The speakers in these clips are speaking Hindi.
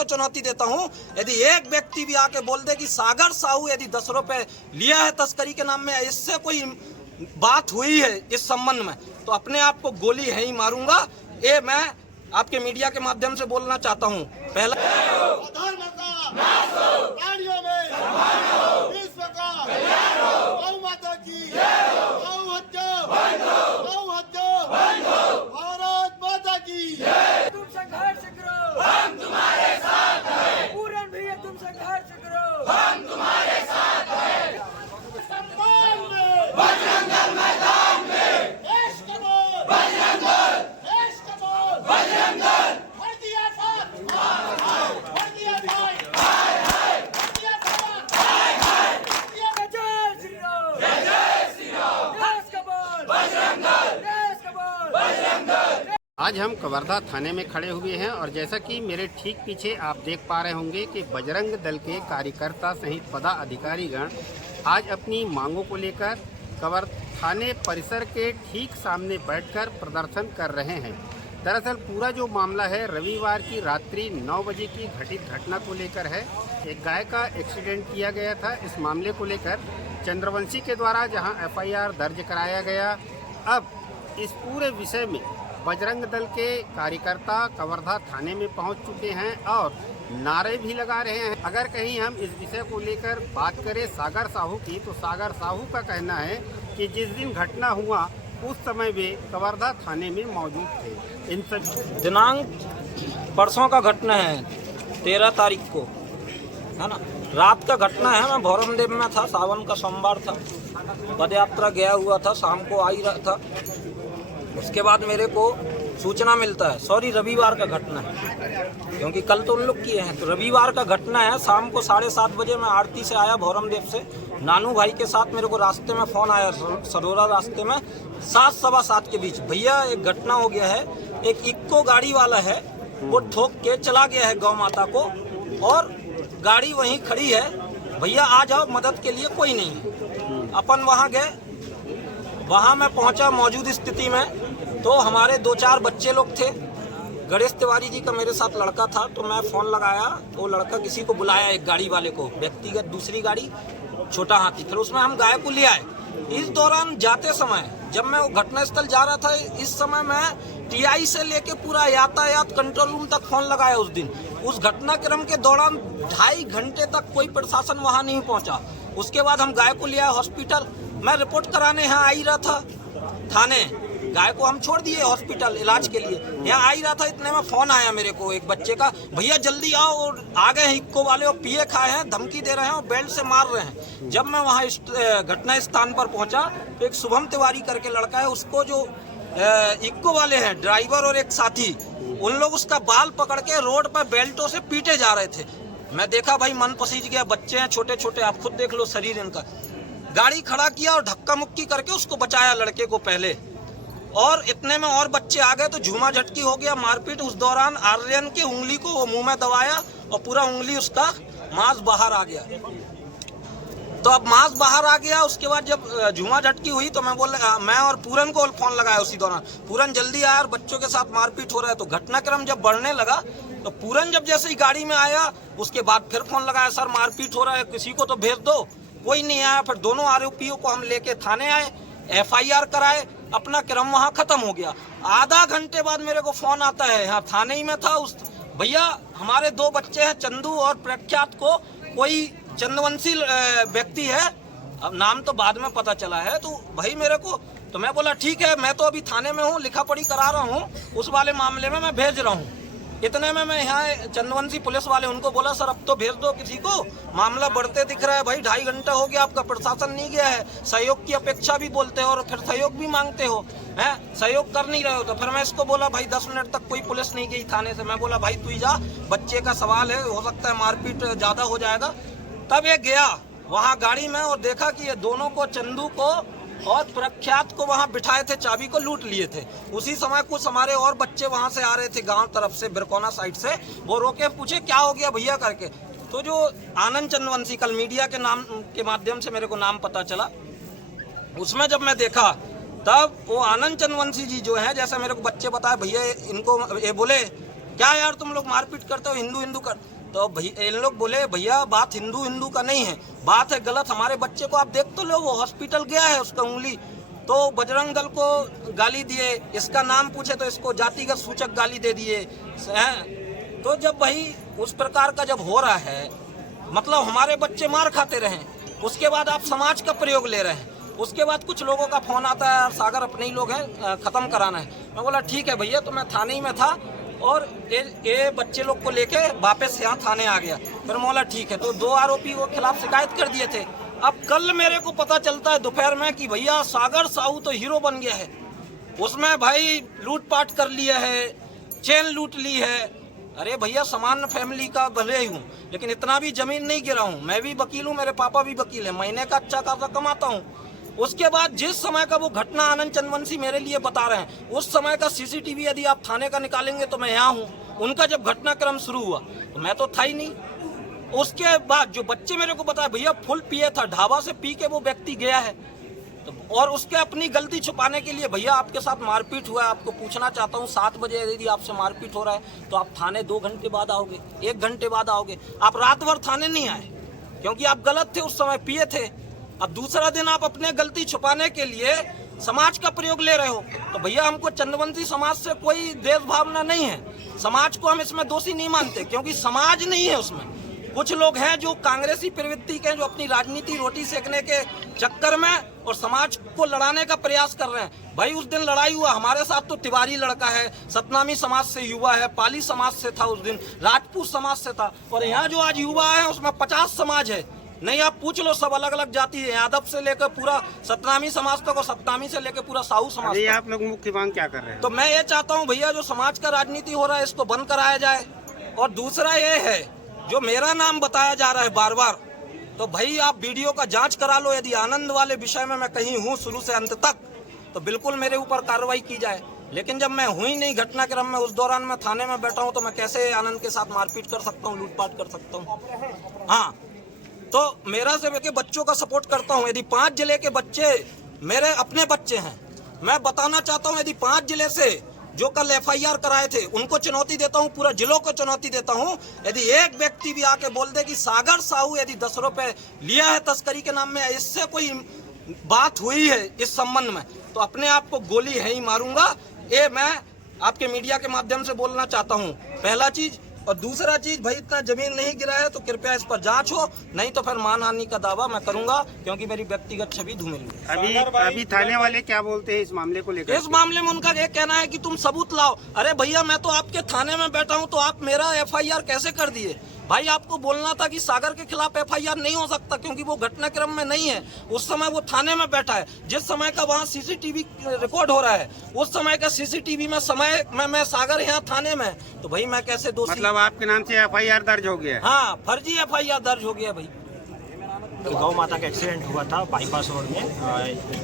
को चुनौती देता हूं, यदि एक व्यक्ति भी आके बोल दे कि सागर साहू यदि 10 रुपए लिया है तस्करी के नाम में, इससे कोई बात हुई है इस संबंध में, तो अपने आप को गोली है ही मारूंगा। ये मैं आपके मीडिया के माध्यम से बोलना चाहता हूं। पहला तुम संघर्ष करो, हम तुम्हारे साथ हैं। पूरन भैया तुम संघर्ष करो, हम तुम्हारे साथ हैं। बजरंग दल मैदान में, देश का बोल, बजरंग दल, देश का बोल, बजरंग दल। वर्दिया फाट, वर्दिया फाट, वर्दिया फाट, जय श्री राम, जय श्री राम। देश का बोल, बजरंग दल, देश का बोल, बजरंग दल। आज हम कवर्धा थाने में खड़े हुए हैं और जैसा कि मेरे ठीक पीछे आप देख पा रहे होंगे कि बजरंग दल के कार्यकर्ता सहित पदाधिकारीगण आज अपनी मांगों को लेकर कवर्धा थाने परिसर के ठीक सामने बैठकर प्रदर्शन कर रहे हैं। दरअसल पूरा जो मामला है रविवार की रात्रि 9 बजे की घटित घटना को लेकर है। एक गाय का एक्सीडेंट किया गया था। इस मामले को लेकर चंद्रवंशी के द्वारा जहां FIR दर्ज कराया गया, अब इस पूरे विषय में बजरंग दल के कार्यकर्ता कवर्धा थाने में पहुंच चुके हैं और नारे भी लगा रहे हैं। अगर कहीं हम इस विषय को लेकर बात करें सागर साहू की, तो सागर साहू का कहना है कि जिस दिन घटना हुआ उस समय वे कवर्धा थाने में मौजूद थे। इन सब दिनांक परसों का घटना है, 13 तारीख को है ना, रात का घटना है। मैं भौरमदेव में था, सावन का सोमवार था, पद यात्रा गया हुआ था, शाम को आ ही रहा था। उसके बाद मेरे को सूचना मिलता है, सॉरी रविवार का घटना है क्योंकि कल तो उन लोग किए हैं, तो रविवार का घटना है। शाम को 7:30 बजे मैं आरती से आया भौरमदेव से, नानू भाई के साथ मेरे को रास्ते में फ़ोन आया, सरोरा रास्ते में 7 सवा 7 के बीच, भैया एक घटना हो गया है, एक इक्को गाड़ी वाला है वो ठोक के चला गया है गौ माता को और गाड़ी वहीं खड़ी है, भैया आ जाओ, मदद के लिए कोई नहीं है। अपन वहाँ गए, वहाँ मैं पहुँचा मौजूद स्थिति में, तो हमारे 2-4 बच्चे लोग थे। गणेश तिवारी जी का मेरे साथ लड़का था, तो मैं फ़ोन लगाया, वो लड़का किसी को बुलाया, एक गाड़ी वाले को, व्यक्तिगत दूसरी गाड़ी छोटा हाथी, फिर उसमें हम गाय को ले आए। इस दौरान जाते समय जब मैं घटनास्थल जा रहा था, इस समय मैं TI से लेके पूरा यातायात कंट्रोल रूम तक फ़ोन लगाया उस दिन। उस घटनाक्रम के दौरान 2.5 घंटे तक कोई प्रशासन वहाँ नहीं पहुँचा। उसके बाद हम गाय को ले आए हॉस्पिटल, मैं रिपोर्ट कराने यहाँ आ ही रहा था थाने, गाय को हम छोड़ दिए हॉस्पिटल इलाज के लिए, यहाँ आ ही रहा था, इतने में फ़ोन आया मेरे को एक बच्चे का, भैया जल्दी आओ, और आ गए हैं इक्को वाले और पिए खाए हैं, धमकी दे रहे हैं और बेल्ट से मार रहे हैं। जब मैं वहाँ घटना स्थान पर पहुँचा तो एक शुभम तिवारी करके लड़का है, उसको जो इक्को वाले हैं ड्राइवर और एक साथी, उन लोग उसका बाल पकड़ के रोड पर बेल्टों से पीटे जा रहे थे। मैं देखा भाई मन पसीज गया, बच्चे हैं छोटे छोटे, आप खुद देख लो शरीर इनका। गाड़ी खड़ा किया और धक्का मुक्की करके उसको बचाया लड़के को पहले, और इतने में और बच्चे आ गए तो झूमा झटकी हो गया, मारपीट। उस दौरान आर्यन की उंगली को वो मुंह में दबाया और पूरा उंगली उसका मांस बाहर आ गया। तो अब मांस बाहर आ गया, उसके बाद जब झूमा झटकी हुई तो मैं और पूरन को फोन लगाया उसी दौरान, पूरन जल्दी आया और बच्चों के साथ मारपीट हो रहा है। तो घटनाक्रम जब बढ़ने लगा तो पूरन जब जैसे ही गाड़ी में आया, उसके बाद फिर फोन लगाया, सर मारपीट हो रहा है, किसी को तो भेज दो, कोई नहीं आया। फिर दोनों आरोपियों को हम लेके थाने आए, FIR कराए, अपना क्रम वहाँ खत्म हो गया। आधा घंटे बाद मेरे को फोन आता है, यहाँ थाने ही में था, उस भैया हमारे 2 बच्चे हैं, चंदू और प्रख्यात को कोई चंदवंशी व्यक्ति है, अब नाम तो बाद में पता चला है, तो भाई मेरे को, तो मैं बोला ठीक है, मैं तो अभी थाने में हूँ, लिखा पढ़ी करा रहा हूँ, उस वाले मामले में मैं भेज रहा हूँ। इतने में मैं यहाँ चंदवंशी पुलिस वाले, उनको बोला सर अब तो भेज दो किसी को, मामला बढ़ते दिख रहा है भाई, 2.5 घंटा हो गया, आपका प्रशासन नहीं गया है, सहयोग की अपेक्षा भी बोलते हो और फिर सहयोग भी मांगते हो, हैं सहयोग कर नहीं रहे हो। तो फिर मैं इसको बोला भाई 10 मिनट तक कोई पुलिस नहीं गई थाने से, मैं बोला भाई तू ही जा, बच्चे का सवाल है, हो सकता है मारपीट ज़्यादा हो जाएगा। तब ये गया वहाँ गाड़ी में और देखा कि ये दोनों को, चंदू को और प्रख्यात को वहाँ बिठाए थे, चाबी को लूट लिए थे। उसी समय कुछ हमारे और बच्चे वहाँ से आ रहे थे गांव तरफ से, बिरकोना साइड से, वो रोके, पूछे क्या हो गया भैया करके। तो जो आनंद चंदवंशी, कल मीडिया के नाम के माध्यम से मेरे को नाम पता चला, उसमें जब मैं देखा तब वो आनंद चंदवंशी जी जो है, जैसे मेरे को बच्चे बताए, भैया इनको ये बोले क्या यार तुम लोग मारपीट करते हो, हिंदू हिंदू कर। तो भैया इन लोग बोले भैया बात हिंदू हिंदू का नहीं है, बात है गलत। हमारे बच्चे को आप देख तो लो, वो हॉस्पिटल गया है, उसका उंगली तो बजरंग दल को गाली दिए, इसका नाम पूछे तो इसको जातिगत सूचक गाली दे दिए। तो जब भाई उस प्रकार का जब हो रहा है, मतलब हमारे बच्चे मार खाते रहे, उसके बाद आप समाज का प्रयोग ले रहे हैं। उसके बाद कुछ लोगों का फोन आता है, सागर अपने ही लोग हैं, खत्म कराना है। मैं बोला ठीक है भैया, तो मैं थाने ही में था और ये बच्चे लोग को लेके वापस यहाँ थाने आ गया। फिर मैं बोला ठीक है, तो 2 आरोपी के खिलाफ शिकायत कर दिए थे। अब कल मेरे को पता चलता है दोपहर में कि भैया सागर साहू तो हीरो बन गया है, उसमें भाई लूटपाट कर लिया है, चेन लूट ली है। अरे भैया सामान्य फैमिली का भले ही हूँ, लेकिन इतना भी जमीन नहीं गिरा हूँ। मैं भी वकील हूँ, मेरे पापा भी वकील है, महीने का अच्छा खासा कमाता हूँ। उसके बाद जिस समय का वो घटना आनंद चंद्रवंशी मेरे लिए बता रहे हैं, उस समय का सीसीटीवी यदि आप थाने का निकालेंगे तो मैं यहाँ हूँ। उनका जब घटनाक्रम शुरू हुआ तो मैं तो था ही नहीं। उसके बाद जो बच्चे मेरे को बताया भैया फुल पिए था, ढाबा से पी के वो व्यक्ति गया है, तो और उसके अपनी गलती छुपाने के लिए भैया आपके साथ मारपीट हुआ है। आपको पूछना चाहता हूँ 7 बजे यदि आपसे मारपीट हो रहा है तो आप थाने 2 घंटे बाद आओगे, 1 घंटे बाद आओगे। आप रात भर थाने नहीं आए क्योंकि आप गलत थे, उस समय पिए थे। अब दूसरा दिन आप अपने गलती छुपाने के लिए समाज का प्रयोग ले रहे हो। तो भैया हमको चंद्रवंशी समाज से कोई देश भावना नहीं है, समाज को हम इसमें दोषी नहीं मानते क्योंकि समाज नहीं है उसमें। कुछ लोग हैं जो कांग्रेसी प्रवृत्ति के, जो अपनी राजनीति रोटी सेकने के चक्कर में और समाज को लड़ाने का प्रयास कर रहे हैं। भाई उस दिन लड़ाई हुआ, हमारे साथ तो तिवारी लड़का है, सतनामी समाज से युवा है, पाली समाज से था, उस दिन राजपूत समाज से था, और यहाँ जो आज युवा है उसमें 50 समाज है। नहीं आप पूछ लो, सब अलग अलग जाति है, यादव से लेकर पूरा सतनामी समाज तक और सतनामी से लेकर पूरा साहू समाज तक। आप लोग मुख्य मांग क्या कर रहे हैं? तो मैं ये चाहता हूँ भैया जो समाज का राजनीति हो रहा है इसको बंद कराया जाए। और दूसरा ये है जो मेरा नाम बताया जा रहा है बार बार, तो भाई आप वीडियो का जांच करा लो। यदि आनंद वाले विषय में मैं कहीं हूँ शुरू से अंत तक तो बिल्कुल मेरे ऊपर कार्रवाई की जाए। लेकिन जब मैं हुई नहीं घटनाक्रम में, उस दौरान मैं थाने में बैठा हूँ, तो मैं कैसे आनंद के साथ मारपीट कर सकता हूँ, लूटपाट कर सकता हूँ? हाँ, तो मेरा से के बच्चों का सपोर्ट करता हूँ। यदि 5 जिले के बच्चे मेरे अपने बच्चे हैं, मैं बताना चाहता हूँ, यदि 5 जिले से जो कल FIR कराए थे उनको चुनौती देता हूँ, पूरा जिलों को चुनौती देता हूँ। यदि एक व्यक्ति भी आके बोल दे कि सागर साहू यदि 10 रुपए लिया है तस्करी के नाम में, इससे कोई बात हुई है इस संबंध में, तो अपने आप को गोली है ही मारूंगा। ये मैं आपके मीडिया के माध्यम से बोलना चाहता हूँ, पहला चीज। और दूसरा चीज, भाई इतना जमीन नहीं गिरा है तो कृपया इस पर जांच हो, नहीं तो फिर मानहानि का दावा मैं करूंगा क्योंकि मेरी व्यक्तिगत छवि धूमिल है। अभी थाने वाले क्या बोलते हैं इस मामले को लेकर? इस मामले में उनका ये कहना है कि तुम सबूत लाओ। अरे भैया मैं तो आपके थाने में बैठा हूँ, तो आप मेरा FIR कैसे कर दिए? भाई आपको बोलना था कि सागर के खिलाफ FIR नहीं हो सकता क्योंकि वो घटनाक्रम में नहीं है, उस समय वो थाने में बैठा है। जिस समय का वहाँ CCTV रिकॉर्ड हो रहा है उस समय का CCTV में समय में मैं सागर यहाँ थाने में, तो भाई मैं कैसे दोषी? मतलब आपके नाम से FIR दर्ज हो गया? हाँ, फर्जी FIR दर्ज हो गया भाई। गौ माता का एक्सीडेंट हुआ था बाईपास रोड में,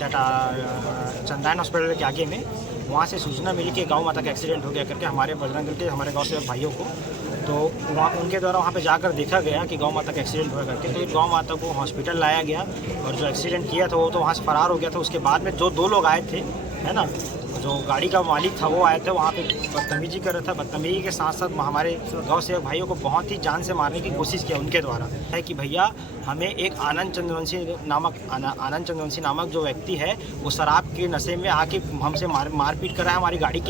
टाटा चंदन हॉस्पिटल के आगे में। वहाँ से सूचना मिली कि गौ माता का एक्सीडेंट हो गया करके हमारे बजरंग दल के हमारे गांव से भाइयों को, तो वहाँ उनके द्वारा वहाँ पे जाकर देखा गया कि गौ माता का एक्सीडेंट हुआ करके। तो गौ माता को हॉस्पिटल लाया गया और जो एक्सीडेंट किया था वो तो वहाँ से फरार हो गया था। उसके बाद में जो 2 लोग आए थे, है ना, जो गाड़ी का मालिक था वो आए थे, वहाँ पे बदतमीजी कर रहा था। बदतमीजी के साथ साथ हमारे गाँव से भाइयों को बहुत ही जान से मारने की कोशिश किया उनके द्वारा। है कि भैया हमें एक आनंद चंद्रवंशी नामक जो व्यक्ति है वो शराब के नशे में आके हमसे मारपीट कर रहा है, हमारी गाड़ी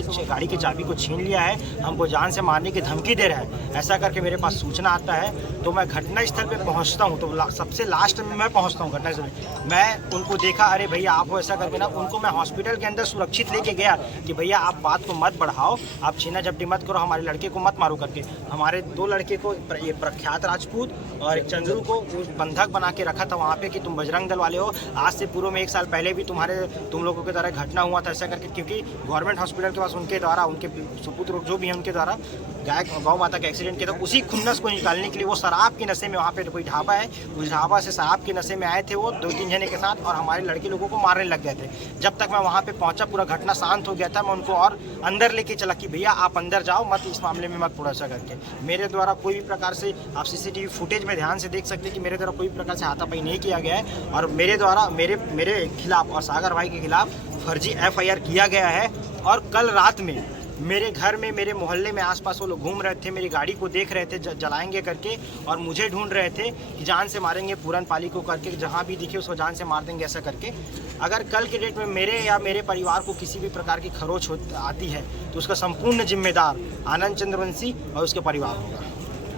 की चाबी को छीन लिया है, हमको जान से मारने की धमकी दे रहा है। ऐसा करके मेरे पास सूचना आता है तो मैं घटना स्थल पे पहुंचता हूं। तो सबसे लास्ट में मैं पहुंचता हूं घटना स्थल। मैं उनको देखा, अरे भैया आप हो, ऐसा करके ना उनको मैं हॉस्पिटल के अंदर सुरक्षित लेके गया कि भैया आप बात को मत बढ़ाओ, आप छीना झपटी मत करो, हमारे लड़के को मत मारो करके। हमारे 2 लड़के को, ये प्रख्यात राजपूत और एक चंद्रू को बंधक बना के रखा था वहाँ पे कि तुम बजरंग दल वाले हो, आज से पूर्व में 1 साल पहले भी तुम लोगों के द्वारा घटना हुआ था, ऐसा करके। क्योंकि गवर्नमेंट हॉस्पिटल के पास उनके द्वारा, उनके सुपुत्र जो भी हैं उनके द्वारा गौ माता का एक्सीडेंट किया था। उसी खुन्नस को निकालने के लिए वो शराब के नशे में, वहाँ पे कोई ढाबा है, उस ढाबा से शराब के नशे में आए थे वो 2-3 जने के साथ, और हमारे लड़के लोगों को मारने लग गए थे। जब तक मैं वहाँ पे पहुँचा पूरा घटना शांत हो गया था, मैं उनको और अंदर लेके चला कि भैया आप अंदर जाओ मत, इस मामले में मत पड़ा, ऐसा करके। मेरे द्वारा कोई भी प्रकार से, आप CCTV फुटेज में ध्यान से देख सकते हैं कि मेरे द्वारा कोई भी प्रकार से हाथापाई नहीं किया गया है, और मेरे द्वारा मेरे खिलाफ और सागर भाई के खिलाफ फर्जी FIR किया गया है। और कल रात में मेरे घर में, मेरे मोहल्ले में आसपास वो लोग घूम रहे थे, मेरी गाड़ी को देख रहे थे जलाएंगे करके, और मुझे ढूंढ रहे थे कि जान से मारेंगे, पूरन पाली को करके जहाँ भी दिखे उसको जान से मार देंगे ऐसा करके। अगर कल के डेट में मेरे या मेरे परिवार को किसी भी प्रकार की खरोच आती है तो उसका संपूर्ण जिम्मेदार आनंद चंद्रवंशी और उसके परिवार होगा।